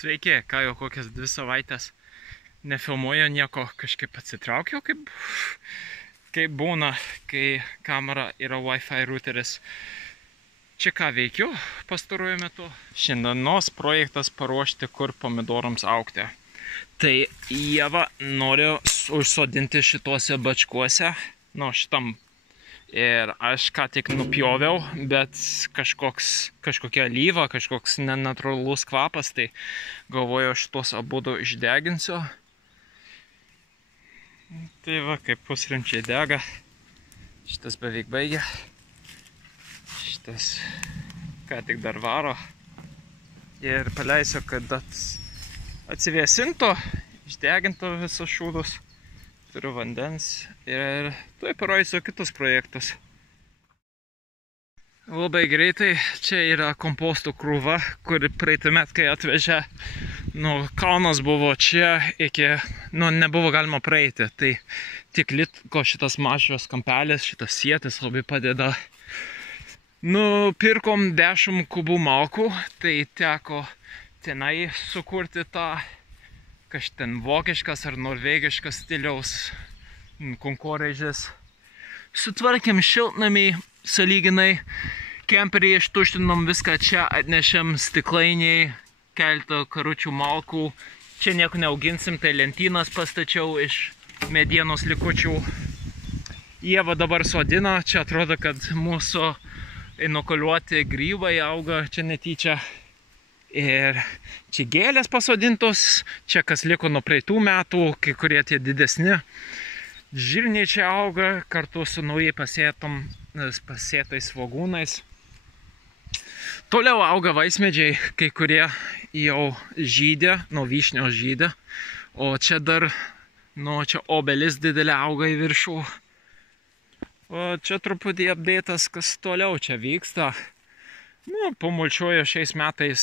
Sveiki, ką jau kokias 2 savaitės nefilmuoju nieko, kažkaip atsitraukiau, kaip būna, kai kamera yra Wi-Fi routeris. Čia ką veikiu pastaruoju metu. Šiandienos projektas paruošti, kur pomidorams augti. Tai Ieva noriu užsodinti šituose bačkuose, šitam. Ir aš ką tik nupjoviau, bet kažkokia alyva, kažkoks nenatūralus kvapas, tai galvoju, šitos abudu išdeginsiu. Tai va, kaip pusrimčiai dega. Šitas beveik baigia. Šitas ką tik dar varo. Ir paleisiu, kad atsivėsintų, išdegintų visus šūdus. Turiu vandens ir tuoj parodysiu kitus projektus. Labai greitai čia yra kompostų krūva, kur praeitą metą, kai atvežė, kalnas buvo čia iki, nebuvo galima praeiti. Tai tik liko šitas mažas kampelis, šitas sietis labai padeda. Pirkom 10 kubų malkų, tai teko tenai sukurti tą ten vokiškas ar norvegiškas stiliaus konkorėžės. Sutvarkėm šiltnamį sąlyginai, kemperį ištuštinom viską, čia atnešėm stiklainiai, keletą karučių malkų. Čia nieko neauginsim, tai lentynas pastačiau iš medienos likučių. Ieva dabar sodina, čia atrodo, kad mūsų inokuliuoti grybai auga čia netyčia. Ir čia gėlės pasodintos, čia kas liko nuo praeitų metų, kai kurie tie didesni. Žirniai čia auga kartu su naujai pasėtais svogūnais. Toliau auga vaismedžiai, kai kurie jau žydė, nuo vyšnios žydė. O čia dar, čia obelis didelė auga į viršų. O čia truputį update'as, kas toliau čia vyksta. Pamulčiuoju šiais metais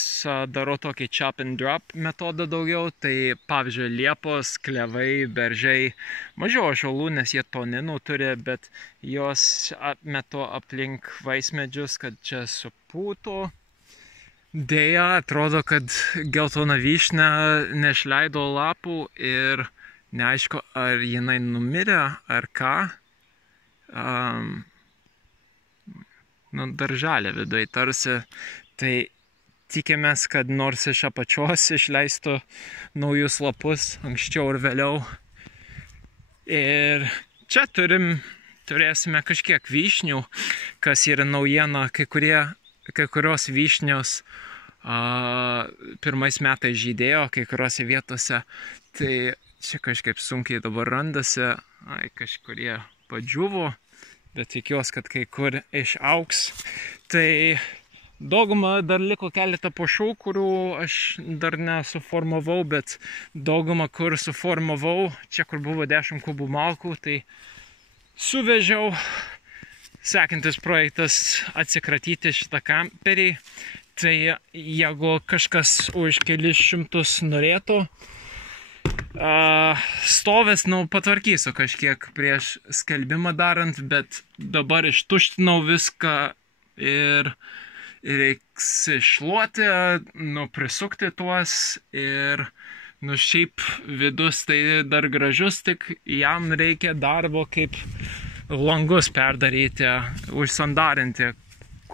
darau tokį chop and drop metodą daugiau, tai pavyzdžiui liepos, klevai, beržiai, mažiau ąžuolų, nes jie toninų turi, bet jos apmetu aplink vaismedžius, kad čia supūtų. Deja, atrodo, kad geltona vyšnia neišleido lapų ir neaišku, ar jinai numirė, ar ką. Darželė viduje tarsi, tai tikimės, kad nors iš apačios išleistų naujus lapus anksčiau ir vėliau. Ir čia turėsime kažkiek vyšnių, kas yra naujiena, kai kurios vyšnios pirmais metais žydėjo, kai kuriuose vietose, tai čia kažkaip sunkiai dabar randasi, kažkurie padžiuvo. Bet tikiuosi, kad kai kur išaugs. Tai daugumą dar liko keletą pušų, kurių aš dar nesuformavau, bet daugumą, kur suformavau, čia kur buvo 10 kubų malkų, tai suvežiau. Sekantis projektas atsikratyti šitą kamperį. Tai jeigu kažkas už kelis šimtus norėtų, stoves, patvarkysiu kažkiek prieš skelbimą darant, bet dabar ištuštinau viską ir reiks iššluoti, prisukti tuos ir, šiaip vidus tai dar gražus, tik jam reikia darbo kaip langus perdaryti, užsandarinti,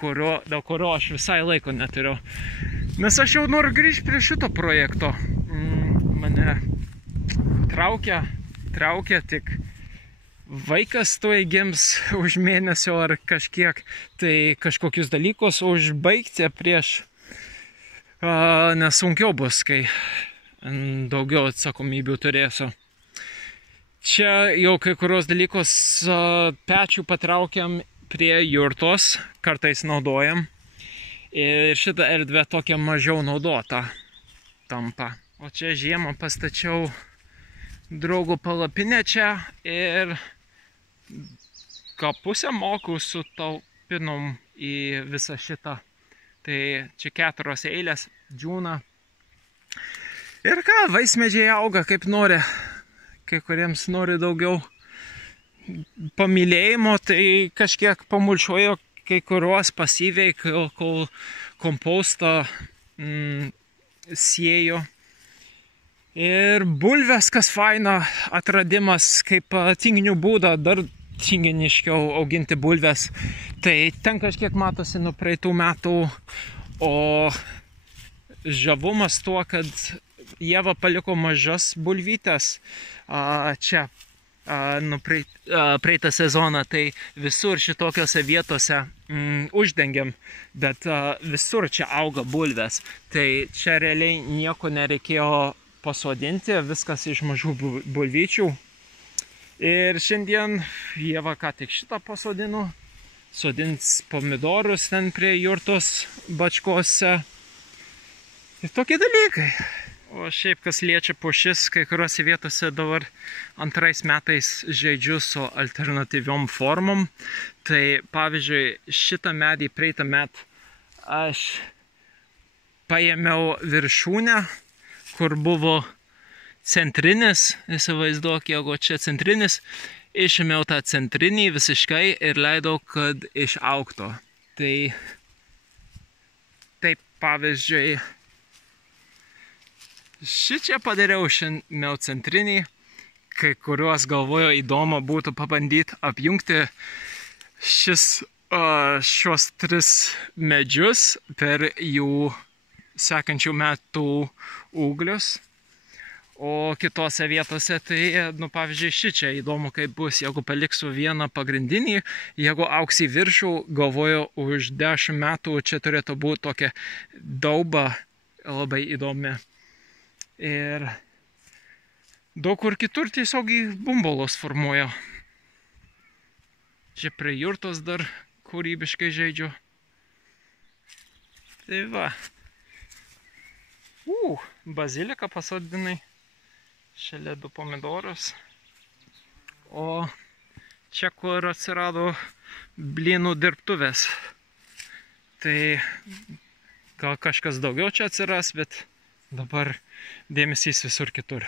dėl kurio aš visai laiko neturiu. Nes aš jau noriu grįžti prie šito projekto. Mane traukia, tik vaikas tuoj gims už mėnesio ar kažkiek, tai kažkokius dalykus užbaigti prieš, nes sunkiau bus, kai daugiau atsakomybių turėsiu. Čia jau kai kurios dalykus pečių patraukiam prie jurtos, kartais naudojam. Ir šitą erdvę tokia mažiau naudota tampa. O čia žiemą pastačiau draugų palapinę čia ir pusę mokų sutaupinom į visą šitą. Tai čia 4 eilės džiūna. Ir ką, vaismedžiai auga kaip nori. Kai kuriems nori daugiau pamylėjimo, tai kažkiek pamulčiuoju, kai kuriuos pasyviai, kol kompostą sieju Ir bulves, kas faina atradimas, kaip tinginių būdą dar tinginiškiau auginti bulves. Tai ten kažkiek matosi nuo praeitų metų, o žavumas tuo, kad Ieva paliko mažas bulvytes čia praeitą sezoną, tai visur šitokiose vietose uždengiam, bet visur čia auga bulves. Tai čia realiai nieko nereikėjo pasodinti, viskas iš mažų bulvyčių. Ir šiandien Ieva ką tik šitą pasodino, sodins pomidorus ten prie jurtos bačkose. Ir tokie dalykai. O šiaip, kas liečia pušis, kai kuriuose vietose dabar antrais metais žaidžiu su alternatyviom formom. Tai pavyzdžiui, šitą medį praeitą metą aš paėmiau viršūnę, kur buvo centrinis, įsivaizduok, jeigu čia centrinis, išėmiau tą centrinį visiškai ir leidau, kad išaugtų. Tai taip, pavyzdžiui, šičia padariau, šiandien centrinį, kai kuriuos galvoju įdomu būtų pabandyti apjungti šios 3 medžius per jų sekančių metų ūglius. O kitose vietose tai, pavyzdžiui, šičia įdomu, kaip bus, jeigu paliksiu vieną pagrindinį, jeigu auks į viršų, galvoju, už 10 metų čia turėtų būti tokia dauba labai įdomi. Ir daug kur kitur tiesiog bumbulos formuoja. Čia prie jurtos dar kūrybiškai žaidžiu. Tai va. Baziliką pasodinai. Šalia 2 pomidorus. O čia, kur atsirado blynų dirbtuvės. Tai gal kažkas daugiau čia atsiras, bet dabar dėmesys visur kitur.